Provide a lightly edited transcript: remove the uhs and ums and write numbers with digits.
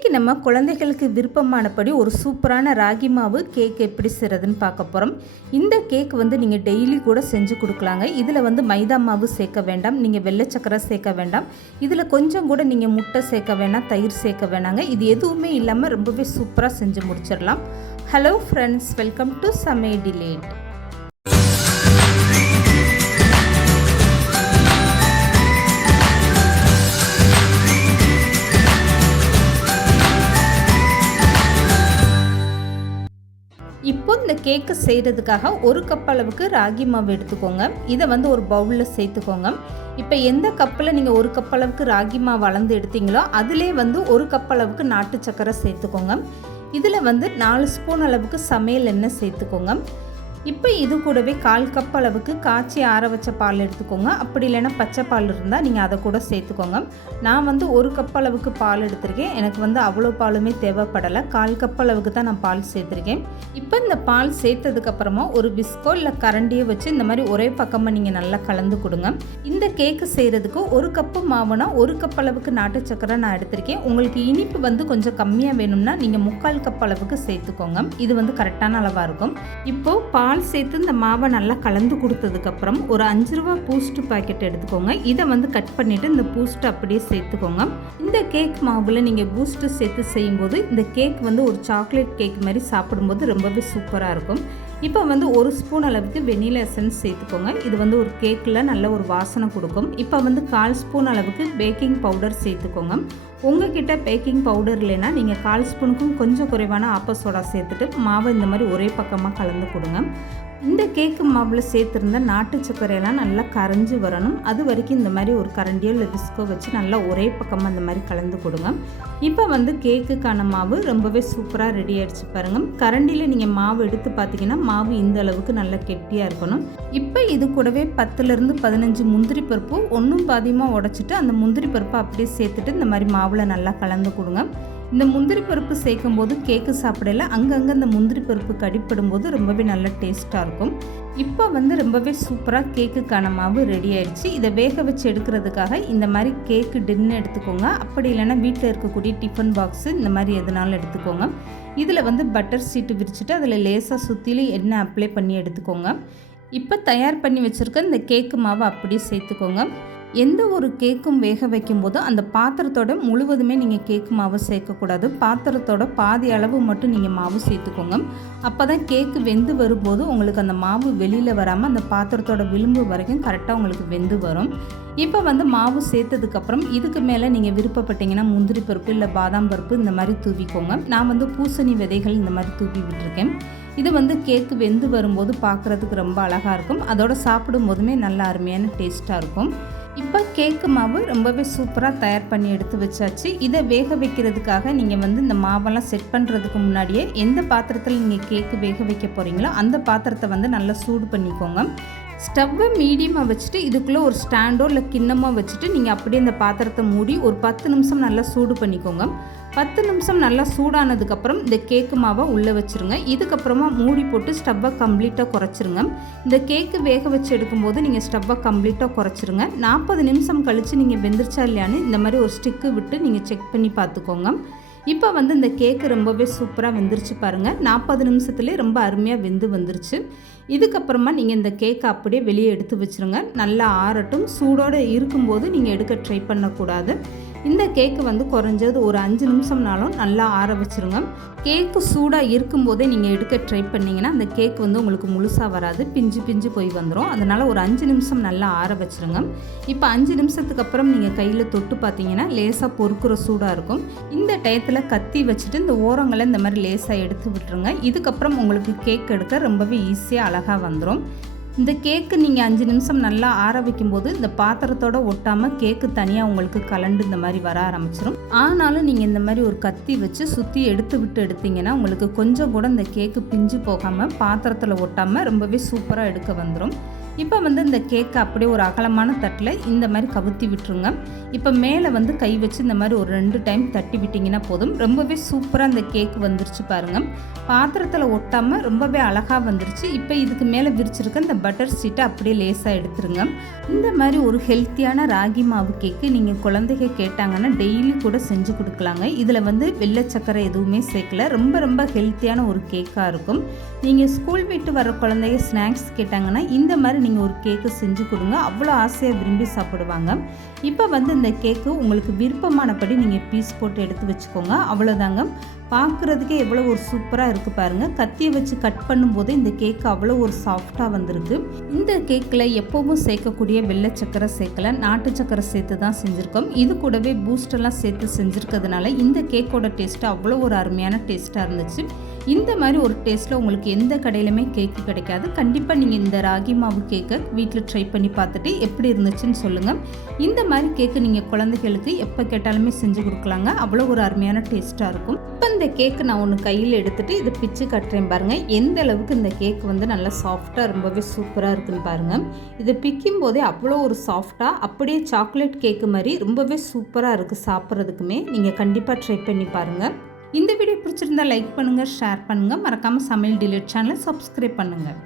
இன்றைக்கி நம்ம குழந்தைகளுக்கு விருப்பமானபடி ஒரு சூப்பரான ராகி மாவு கேக் எப்படி செய்கிறதுன்னு பார்க்க போகிறோம். இந்த கேக் நீங்கள் டெய்லி கூட செஞ்சு கொடுக்கலாங்க. இதில் மைதா மாவு சேர்க்க வேண்டாம், நீங்கள் வெள்ளை சக்கரை சேர்க்க வேண்டாம், இதில் கொஞ்சம் கூட நீங்கள் முட்டை சேர்க்க வேண்டாம், தயிர் சேர்க்க வேணாங்க. இது எதுவுமே இல்லாமல் ரொம்பவே சூப்பராக செஞ்சு முடிச்சிடலாம். ஹலோ ஃப்ரெண்ட்ஸ், வெல்கம் டு சமையல் டிலேட். இப்போ இந்த கேக்கு செய்கிறதுக்காக ஒரு கப் அளவுக்கு ராகி மாவு எடுத்துக்கோங்க. இதை ஒரு பவுலில் சேர்த்துக்கோங்க. இப்போ எந்த கப்பில் நீங்கள் ஒரு கப் அளவுக்கு ராகி மாவு அளந்து எடுத்தீங்களோ அதிலே ஒரு கப் அளவுக்கு நாட்டு சக்கரை சேர்த்துக்கோங்க. இதில் 4 ஸ்பூன் அளவுக்கு சமையல் எண்ணெய் சேர்த்துக்கோங்க. இப்போ இது கூடவே 1/4 கப் அளவுக்கு காய்ச்சி ஆற வச்ச பால் எடுத்துக்கோங்க. அப்படி இல்லைன்னா பச்சை பால் இருந்தால் நீங்கள் அதை கூட சேர்த்துக்கோங்க. நான் 1 கப் அளவுக்கு பால் எடுத்திருக்கேன். எனக்கு அவ்வளோ பாலுமே தேவைப்படலை. 1/4 கப் அளவுக்கு தான் நான் பால் சேர்த்துருக்கேன். இப்போ இந்த பால் சேர்த்ததுக்கப்புறமா ஒரு விஸ்கோ இல்லை கரண்டியை வச்சு இந்த மாதிரி ஒரே பக்கமாக நீங்கள் நல்லா கலந்து கொடுங்க. இந்த கேக்கு செய்கிறதுக்கு 1 கப்பு மாவுனா 1 கப் அளவுக்கு நாட்டு சக்கரை நான் எடுத்திருக்கேன். உங்களுக்கு இனிப்பு கொஞ்சம் கம்மியாக வேணும்னா நீங்கள் 3/4 கப் அளவுக்கு சேர்த்துக்கோங்க. இது கரெக்டான அளவாக இருக்கும். இப்போது பால் சேர்த்து இந்த மாவை நல்லா கலந்து கொடுத்ததுக்கப்புறம் ஒரு 5 ரூபா பூஸ்ட் பாக்கெட் எடுத்துக்கோங்க. இதை கட் பண்ணிவிட்டு இந்த பூஸ்ட் அப்படியே சேர்த்துக்கோங்க. இந்த கேக் மாவில் நீங்கள் பூஸ்ட்டு சேர்த்து செய்யும்போது இந்த கேக் ஒரு சாக்லேட் கேக் மாதிரி சாப்பிடும்போது ரொம்பவே சூப்பராக இருக்கும். இப்போ 1 ஸ்பூன் அளவுக்கு வெனிலா எசன்ஸ் சேர்த்துக்கோங்க. இது ஒரு கேக்கில் நல்ல ஒரு வாசனை கொடுக்கும். இப்போ 1/4 ஸ்பூன் அளவுக்கு பேக்கிங் பவுடர் சேர்த்துக்கோங்க. உங்ககிட்ட பேக்கிங் பவுடர் இல்லைன்னா நீங்கள் 1/4 ஸ்பூனுக்கும் கொஞ்சம் குறைவான ஆப்ப சோடா சேர்த்துட்டு மாவை இந்த மாதிரி ஒரே பக்கமாக கலந்து கொடுங்க. இந்த கேக்கு மாவில் சேர்த்துருந்த நாட்டு சர்க்கரையெல்லாம் நல்லா கரைஞ்சி வரணும். அது வரைக்கும் இந்த மாதிரி ஒரு கரண்டியோ இல்லை விஸ்கோ வச்சு நல்லா ஒரே பக்கமாக இந்த மாதிரி கலந்து கொடுங்க. இப்போ கேக்குக்கான மாவு ரொம்பவே சூப்பராக ரெடி ஆகிடுச்சு பாருங்கள். கரண்டியில் நீங்கள் மாவு எடுத்து பார்த்தீங்கன்னா மாவு இந்த அளவுக்கு நல்லா கெட்டியாக இருக்கணும். இப்போ இது கூடவே 10லேருந்து 15 முந்திரி பருப்பு ஒன்றும் பாதியமாக உடச்சிட்டு அந்த முந்திரி பருப்பை அப்படியே சேர்த்துட்டு இந்த மாதிரி மாவில் நல்லா கலந்து கொடுங்க. இந்த முந்திரி பருப்பு சேர்க்கும் போது கேக்கு சாப்பிடல அங்கங்கே இந்த முந்திரி பருப்பு கடிப்படும் போது ரொம்பவே நல்ல டேஸ்ட்டாக இருக்கும். இப்போ ரொம்பவே சூப்பராக கேக்குக்கான மாவு ரெடி ஆயிடுச்சு. இதை வேக வச்சு எடுக்கிறதுக்காக இந்த மாதிரி கேக்கு டின்னு எடுத்துக்கோங்க. அப்படி இல்லைன்னா வீட்டில் இருக்கக்கூடிய டிஃபன் பாக்ஸு இந்த மாதிரி எதுனாலும் எடுத்துக்கோங்க. இதில் பட்டர் சீட்டு விரிச்சிட்டு அதில் லேசாக சுற்றிலும் எண்ணெய் அப்ளை பண்ணி எடுத்துக்கோங்க. இப்போ தயார் பண்ணி வச்சுருக்க இந்த கேக்கு மாவை அப்படியே சேர்த்துக்கோங்க. எந்த ஒரு கேக்கும் வேக வைக்கும்போது அந்த பாத்திரத்தோட முழுவதுமே நீங்கள் கேக்கு மாவு சேர்க்கக்கூடாது. பாத்திரத்தோட பாதி அளவு மட்டும் நீங்கள் மாவு சேர்த்துக்கோங்க. அப்போ தான் கேக்கு வெந்து வரும்போது உங்களுக்கு அந்த மாவு வெளியில் வராமல் அந்த பாத்திரத்தோட விளிம்பு வரைக்கும் கரெக்டாக உங்களுக்கு வெந்து வரும். இப்போ மாவு சேர்த்ததுக்கப்புறம் இதுக்கு மேலே நீங்கள் விருப்பப்பட்டீங்கன்னா முந்திரி பருப்பு இல்லை பாதாம் பருப்பு இந்த மாதிரி தூவிக்கோங்க. நான் பூசணி விதைகள் இந்த மாதிரி தூவி விட்டுருக்கேன். இது கேக்கு வெந்து வரும்போது பார்க்குறதுக்கு ரொம்ப அழகாக இருக்கும். அதோட சாப்பிடும் போதுமே நல்ல அருமையான டேஸ்ட்டாக இருக்கும். இப்போ கேக்கு மாவு ரொம்பவே சூப்பராக தயார் பண்ணி எடுத்து வச்சாச்சு. இதை வேக வைக்கிறதுக்காக நீங்கள் இந்த மாவெல்லாம் செட் பண்ணுறதுக்கு முன்னாடியே எந்த பாத்திரத்தில் நீங்கள் கேக்கு வேக வைக்க போகிறீங்களோ அந்த பாத்திரத்தை நல்லா சூடு பண்ணிக்கோங்க. ஸ்டவ்வை மீடியமாக வச்சுட்டு இதுக்குள்ளே ஒரு ஸ்டாண்டோ இல்லை கிண்ணமோ வச்சுட்டு நீங்கள் அப்படியே இந்த பாத்திரத்தை மூடி ஒரு 10 நிமிஷம் நல்லா சூடு பண்ணிக்கோங்க. 10 நிமிஷம் நல்லா சூடானதுக்கப்புறம் இந்த கேக்கு மாவை உள்ளே வச்சுருங்க. இதுக்கப்புறமா மூடி போட்டு ஸ்டவ்வை கம்ப்ளீட்டாக குறைச்சிருங்க. இந்த கேக்கு வேக வச்சு எடுக்கும்போது நீங்கள் ஸ்டவ்வை கம்ப்ளீட்டாக குறைச்சிருங்க. 40 நிமிஷம் கழித்து நீங்கள் வெந்துருச்சா இல்லையான்னு இந்த மாதிரி ஒரு ஸ்டிக்கு விட்டு நீங்கள் செக் பண்ணி பார்த்துக்கோங்க. இப்போ இந்த கேக்கு ரொம்பவே சூப்பராக வெந்துருச்சு பாருங்கள். 40 நிமிஷத்துலேயே ரொம்ப அருமையாக வெந்து வந்துருச்சு. இதுக்கப்புறமா நீங்கள் இந்த கேக்கை அப்படியே வெளியே எடுத்து வச்சுருங்க. நல்லா ஆறட்டும். சூடோடு இருக்கும்போது நீங்கள் எடுக்க ட்ரை பண்ணக்கூடாது. இந்த கேக்கு குறைஞ்சது ஒரு 5 நிமிஷம்னாலும் நல்லா ஆற வச்சுருங்க. கேக்கு சூடாக இருக்கும்போதே நீங்கள் எடுக்க ட்ரை பண்ணிங்கன்னா அந்த கேக் உங்களுக்கு முழுசாக வராது, பிஞ்சு பிஞ்சு போய் வந்துடும். அதனால் ஒரு 5 நிமிஷம் நல்லா ஆற வச்சுருங்க. இப்போ 5 நிமிஷத்துக்கு அப்புறம் நீங்கள் கையில் தொட்டு பார்த்தீங்கன்னா லேசாக பொறுக்கிற சூடாக இருக்கும். இந்த டயத்தில் கத்தி வச்சுட்டு இந்த ஓரங்களை இந்த மாதிரி லேசாக எடுத்து விட்டுருங்க. இதுக்கப்புறம் உங்களுக்கு கேக் எடுக்க ரொம்பவே ஈஸியாக அழகாக வந்துடும். இந்த கேக்கு நீங்கள் 5 நிமிஷம் நல்லா ஆற வைக்கும்போது இந்த பாத்திரத்தோடு ஒட்டாமல் கேக்கு தனியாக உங்களுக்கு கலண்டு இந்த மாதிரி வர ஆரம்பிச்சிடும். ஆனாலும் நீங்கள் இந்த மாதிரி ஒரு கத்தி வச்சு சுற்றி எடுத்து விட்டு எடுத்தீங்கன்னா உங்களுக்கு கொஞ்சம் கூட இந்த கேக்கு பிஞ்சு போகாமல் பாத்திரத்தில் ஒட்டாமல் ரொம்பவே சூப்பராக எடுக்க வந்துடும். இப்போ வந்து இந்த கேக்கை அப்படியே ஒரு அகலமான தட்டில் இந்த மாதிரி கவுத்தி விட்டுருங்க. இப்போ மேலே வந்து கை வச்சு இந்த மாதிரி ஒரு 2 டைம் தட்டி விட்டிங்கன்னா போதும். ரொம்பவே சூப்பராக இந்த கேக் வந்துருச்சு பாருங்கள். பாத்திரத்தில் ஒட்டாமல் ரொம்பவே அழகாக வந்துருச்சு. இப்போ இதுக்கு மேலே விரிச்சிருக்க இந்த பட்டர் சீட்டை அப்படியே லேசாக எடுத்துருங்க. இந்த மாதிரி ஒரு ஹெல்த்தியான ராகி மாவு கேக்கு நீங்கள் குழந்தைங்க கேட்டாங்கன்னா டெய்லி கூட செஞ்சு கொடுக்கலாங்க. இதில் வந்து வெள்ளை சக்கரை எதுவுமே சேர்க்கல. ரொம்ப ஹெல்த்தியான ஒரு கேக்காக இருக்கும். நீங்கள் ஸ்கூல் விட்டு வர குழந்தைங்க ஸ்நாக்ஸ் கேட்டாங்கன்னா இந்த மாதிரி நீங்கள் ஒரு கேக்கு செஞ்சு கொடுங்க. அவ்வளோ ஆசையாக விரும்பி சாப்பிடுவாங்க. இப்போ வந்து இந்த கேக்கு உங்களுக்கு விருப்பமானபடி நீங்கள் பீஸ் போட்டு எடுத்து வச்சுக்கோங்க. அவ்வளோதாங்க. பார்க்குறதுக்கே எவ்வளோ ஒரு சூப்பராக இருக்குது பாருங்கள். கத்தியை வச்சு கட் பண்ணும்போது இந்த கேக்கு அவ்வளோ ஒரு சாஃப்டாக வந்திருக்கு. இந்த கேக்கில் எப்போவும் சேர்க்கக்கூடிய வெள்ளை சக்கரை சேர்க்கல, நாட்டு சக்கரை சேர்த்து தான் செஞ்சுருக்கோம். இது கூடவே பூஸ்டெல்லாம் சேர்த்து செஞ்சுருக்கிறதுனால இந்த கேக்கோட டேஸ்ட்டு அவ்வளோ ஒரு அருமையான டேஸ்ட்டாக இருந்துச்சு. இந்த மாதிரி ஒரு டேஸ்ட்டில் உங்களுக்கு எந்த கடையிலுமே கேக்கு கிடைக்காது. கண்டிப்பாக நீங்கள் இந்த ராகி மாவு கேக்கை வீட்டில் ட்ரை பண்ணி பார்த்துட்டு எப்படி இருந்துச்சுன்னு சொல்லுங்கள். இந்த மாதிரி கேக்கு நீங்கள் குழந்தைகளுக்கு எப்போ கேட்டாலுமே செஞ்சு கொடுக்கலாங்க. அவ்வளோ ஒரு அருமையான டேஸ்ட்டாக இருக்கும். இப்போ இந்த கேக்கு நான் ஒன்று கையில் எடுத்துகிட்டு இதை பிச்சு கட்டுறேன் பாருங்கள். எந்த அளவுக்கு இந்த கேக் வந்து நல்லா சாஃப்டாக ரொம்பவே சூப்பராக இருக்குன்னு பாருங்கள். இதை பிக்கும் போதே அவ்வளோ ஒரு சாஃப்டாக அப்படியே சாக்லேட் கேக்கு மாதிரி ரொம்பவே சூப்பராக இருக்குது. சாப்பிட்றதுக்குமே நீங்கள் கண்டிப்பாக ட்ரை பண்ணி பாருங்கள். இந்த வீடியோ பிடிச்சிருந்தா லைக் பண்ணுங்கள், ஷேர் பண்ணுங்கள். மறக்காமல் சமையல் டிலேட் சேனலை சப்ஸ்கிரைப் பண்ணுங்கள்.